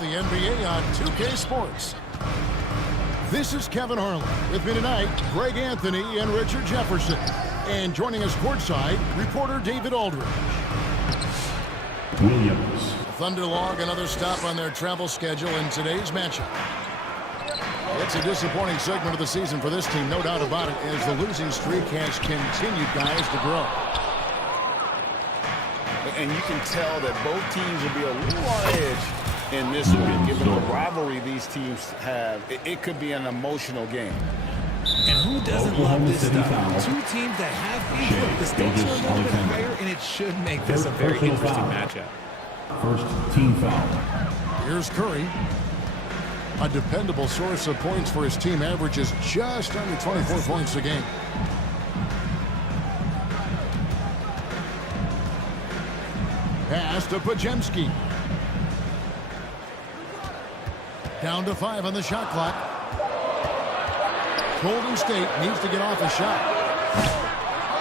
The NBA on 2K Sports. This is Kevin Harlan. With me tonight, Greg Anthony and Richard Jefferson. And joining us courtside, reporter David Aldridge. Williams. Thunder log another stop on their travel schedule in today's matchup. It's a disappointing segment of the season for this team, no doubt about it, as the losing streak has continued, guys, to grow. And you can tell that both teams will be a little on edge in this one, given the rivalry these teams have. It could be an emotional game. And who doesn't love this stuff? Two teams that have input. The stakes are a little bit higher, and it should make this a very interesting matchup. First team foul. Here's Curry. A dependable source of points for his team, averages just under 24 points a game. Pass to Pajemski. Down to 5 on the shot clock. Golden State needs to get off a shot.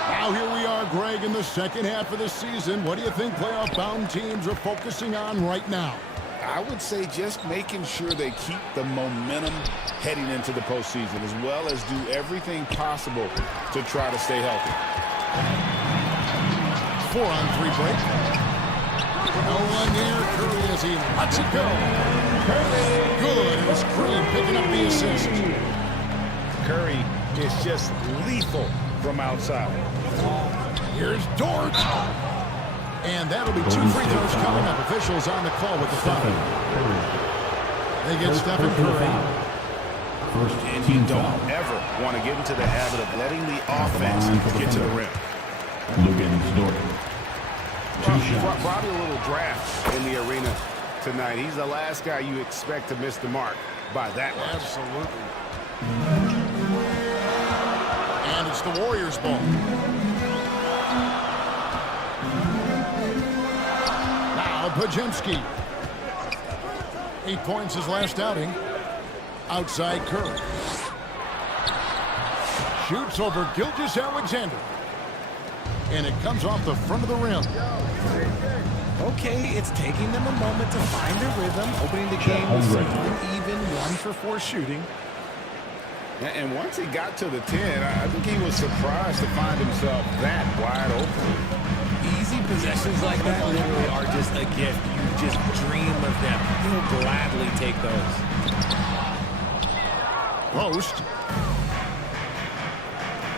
Now here we are, Greg, in the second half of the season. What do you think playoff-bound teams are focusing on right now? I would say just making sure they keep the momentum heading into the postseason, as well as do everything possible to try to stay healthy. 4-on-3 break. No one near Curry as he lets it go. Good, and it's Green picking up the assist. Curry is just lethal from outside. Here's Dort. And that'll be 2 free throws coming up. Officials on the call with the foul. They get Stephen Curry. And you don't ever want to get into the habit of letting the offense get to the rim. Dort. Probably a little draft in the arena tonight. He's the last guy you expect to miss the mark by that much. Absolutely. And it's the Warriors' ball. Now Pajemski. 8 points his last outing. Outside Curry. Shoots over Gilgeous-Alexander. And it comes off the front of the rim. Okay, it's taking them a moment to find their rhythm, opening the game with some uneven 1-for-4 shooting. And once he got to the 10, I think he was surprised to find himself that wide open. Easy possessions like that literally are just a gift. You just dream of them. He'll gladly take those. Post.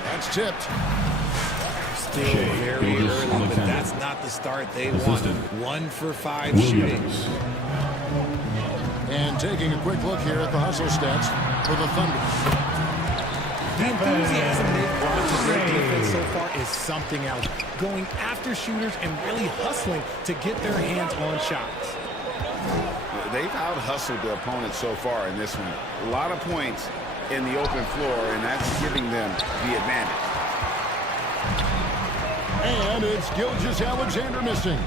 That's tipped. Still very early, but that's not the start they want. 1-for-5 shooting. And taking a quick look here at the hustle stats for the Thunder. The enthusiasm they've brought to their defense so far is something else. Going after shooters and really hustling to get their hands on shots. They've out-hustled their opponents so far in this one. A lot of points in the open floor, and that's giving them the advantage. And it's Gilgeous-Alexander missing.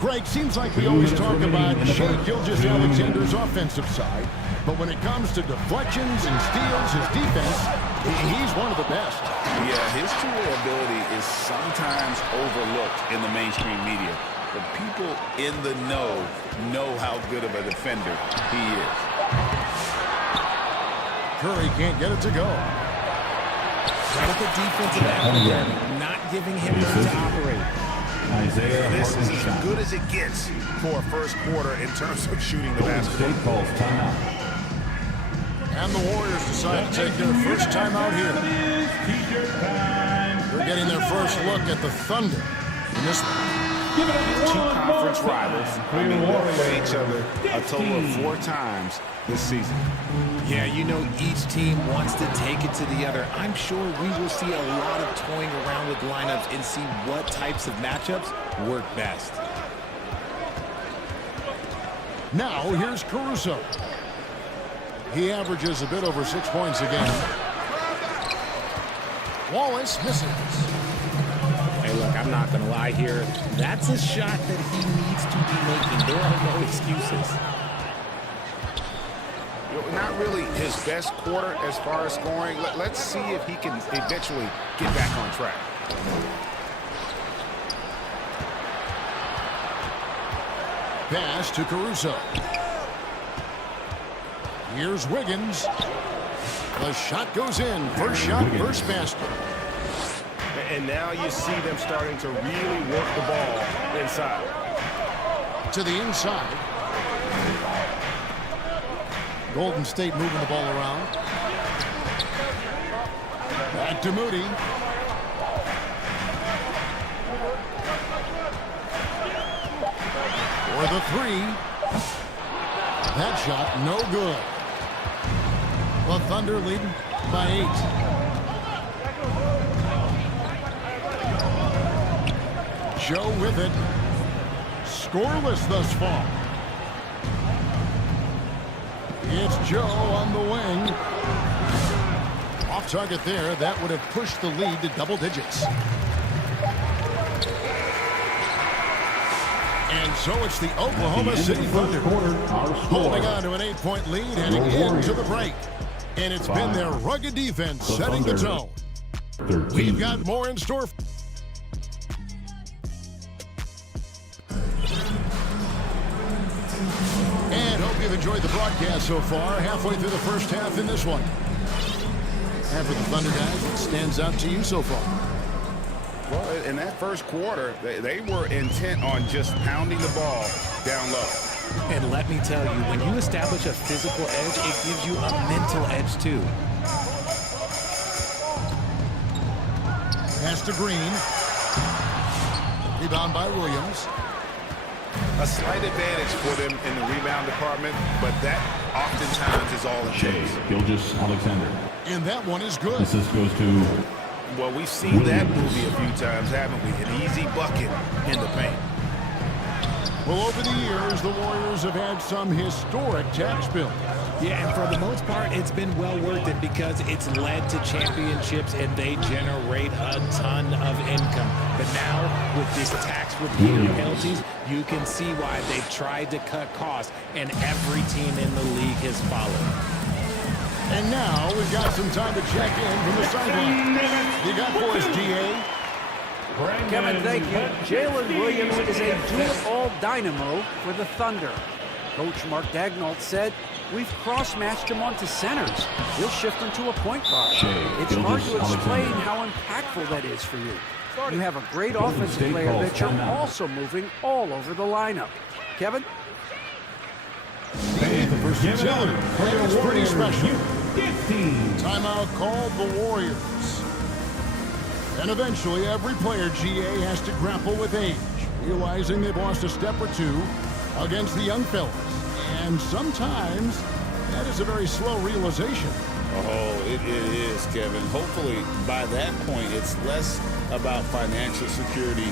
Greg, seems like we always talk about Shai Gilgeous-Alexander's offensive side, but when it comes to deflections and steals, his defense, he's one of the best. Yeah, his two-way ability is sometimes overlooked in the mainstream media, but people in the know how good of a defender he is. Curry can't get it to go. Credit the defensive effort, not giving him room to operate. This is as good as it gets for a first quarter in terms of shooting the basketball. And the Warriors decide to take their first timeout here. They're getting their first look at the Thunder in this one. Two conference rivals. I mean, they'll play each other a total of 4 times this season. Yeah, you know each team wants to take it to the other. I'm sure we will see a lot of toying around with lineups and see what types of matchups work best. Now, here's Caruso. He averages a bit over 6 points a game. Wallace misses. Hey, look, I'm not going to lie here. That's a shot that he needs to be making. There are no excuses. Not really his best quarter as far as scoring. Let's see if he can eventually get back on track. Pass to Caruso. Here's Wiggins. The shot goes in. First shot, first basket. And now you see them starting to really work the ball inside. To the inside. Golden State moving the ball around. Back to Moody. For the three. That shot, no good. The Thunder leading by 8. Joe with it. Scoreless thus far. It's Joe on the wing. Off target there. That would have pushed the lead to double digits. And so it's the Oklahoma City Thunder holding on to an 8-point lead heading into the break. And it's been their rugged defense setting the tone. We've got more in store. And hope you've enjoyed the broadcast so far. Halfway through the first half in this one. And for the Thunder guys, what stands out to you so far? Well, in that first quarter, they were intent on just pounding the ball down low. And let me tell you, when you establish a physical edge, it gives you a mental edge too. Pass to Green. Rebound by Williams. A slight advantage for them in the rebound department, but that oftentimes is all it takes. Gilgeous-Alexander. And that one is good. Assist goes to Well, we've seen that movie a few times, haven't we? An easy bucket in the paint. Well, over the years, the Warriors have had some historic tax bills. Yeah, and for the most part, it's been well worth it because it's led to championships and they generate a ton of income. But now, with this tax repeater penalties, you can see why they've tried to cut costs, and every team in the league has followed. And now we've got some time to check in from the sideline. You got for us, GA? Kevin, thank you. Jalen Williams is a do-it-all dynamo for the Thunder. Coach Mark Daignault said, "We've cross-matched him onto centers. He'll shift into a point guard. It's hard to explain how impactful that is for you. You have a great offensive player that you're also moving all over the lineup." Kevin? The versatility. It's pretty special. Timeout called the Warriors. And eventually, every player, GA, has to grapple with age, realizing they've lost a step or two against the young fellas. And sometimes, that is a very slow realization. Oh, it is, Kevin. Hopefully, by that point, it's less about financial security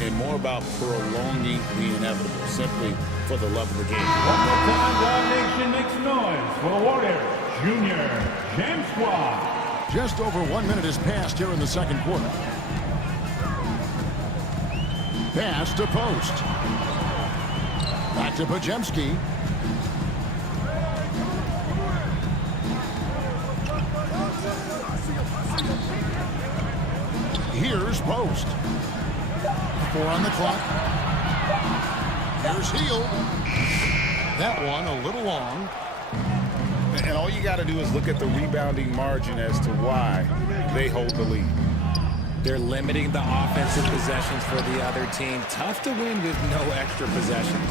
and more about prolonging the inevitable, simply for the love of the game. One more time, Dog Nation makes noise for the Warriors Junior James Squad. Just over 1 minute has passed here in the second quarter. Pass to Post. Back to Pajemski. Here's Post. 4 on the clock. Here's Hield. That one a little long. And all you got to do is look at the rebounding margin as to why they hold the lead. They're limiting the offensive possessions for the other team. Tough to win with no extra possessions.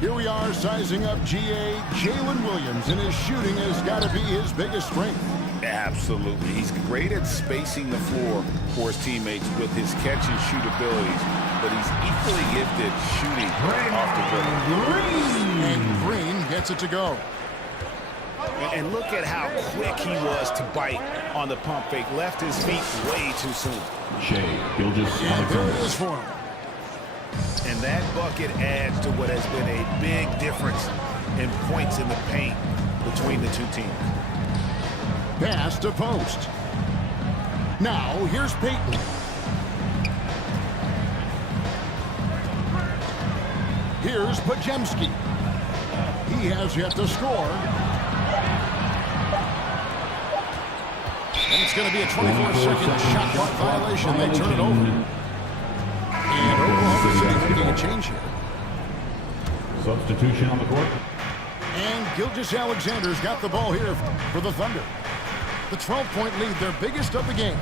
Here we are sizing up GA Jalen Williams, and his shooting has got to be his biggest strength. Absolutely. He's great at spacing the floor for his teammates with his catch-and-shoot abilities, but he's equally gifted shooting off the dribble. And Green gets it to go. And look at how quick he was to bite on the pump fake. Left his feet way too soon. Shea And there it Gilgeous-Alexander. is for him. And that bucket adds to what has been a big difference in points in the paint between the two teams. Pass to Post. Now, here's Payton. Here's Pajemski. He has yet to score. And it's going to be a 24-second shot clock violation. They turn it over. And Oklahoma City making a change here. Substitution on the court. And Gilgeous-Alexander's got the ball here for the Thunder. The 12-point lead, their biggest of the game.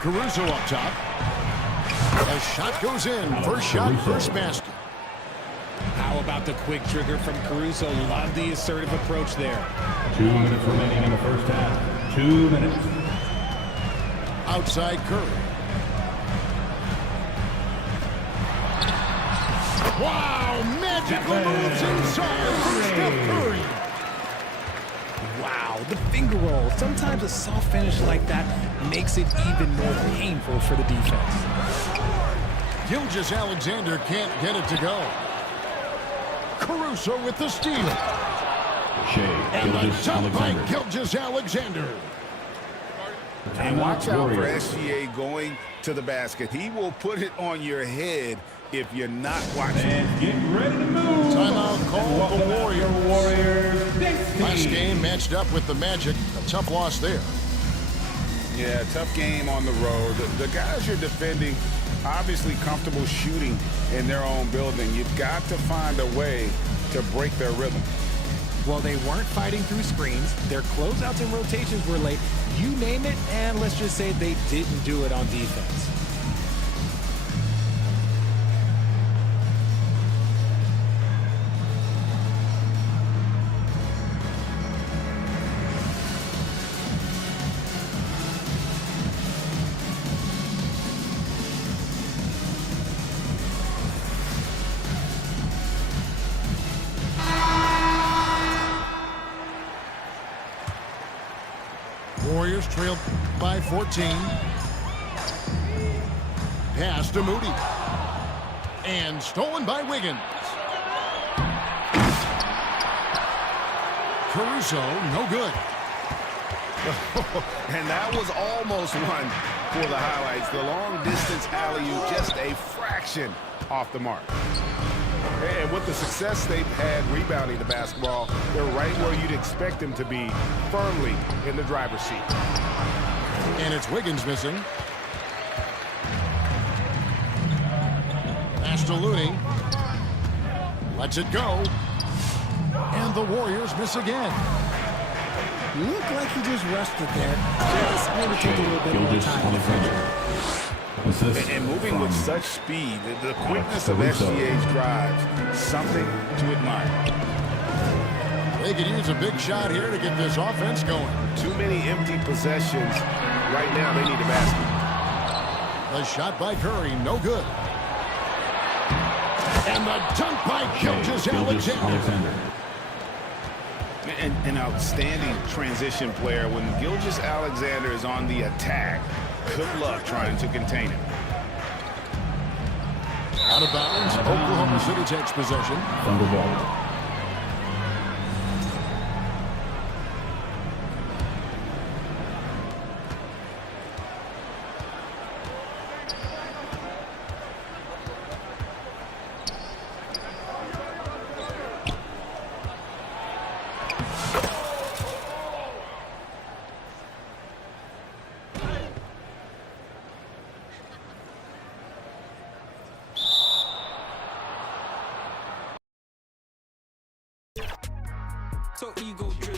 Caruso up top. The shot goes in. First shot, first basket. How about the quick trigger from Caruso? Love the assertive approach there. 2 minutes remaining in the first half. 2 minutes. Outside Curry. Wow, magical moves inside from Steph Curry. Wow, the finger roll. Sometimes a soft finish like that makes it even more painful for the defense. Gilgeous-Alexander can't get it to go. Caruso with the steal. And the dunk by Gilgeous-Alexander. And watch out for SGA going to the basket. He will put it on your head if you're not watching. And get ready to move. Timeout called the Warriors. Warriors. Last game matched up with the Magic. A tough loss there. Yeah, tough game on the road. The guys you're defending, obviously comfortable shooting in their own building. You've got to find a way to break their rhythm. Well, they weren't fighting through screens. Their closeouts and rotations were late. You name it, and let's just say they didn't do it on defense. Warriors trailed by 14. Pass to Moody. And stolen by Wiggins. Caruso, no good. And that was almost one for the highlights. The long-distance alley-oop, just a fraction off the mark. And with the success they've had rebounding the basketball, they're right where you'd expect them to be, firmly in the driver's seat. And it's Wiggins missing. Pass to Looney. Lets it go. And the Warriors miss again. Looked like he just rested there. Just maybe take a little bit more time. And moving with such speed, the quickness of SGA's drives, something to admire. They could use a big shot here to get this offense going. Too many empty possessions. Right now, they need a basket. The shot by Curry, no good. And the dunk by Gilgeous-Alexander. An outstanding transition player. When Gilgeous-Alexander is on the attack, good luck trying to contain him. Out of bounds, Oklahoma City takes possession. Thunder ball. So ego driven.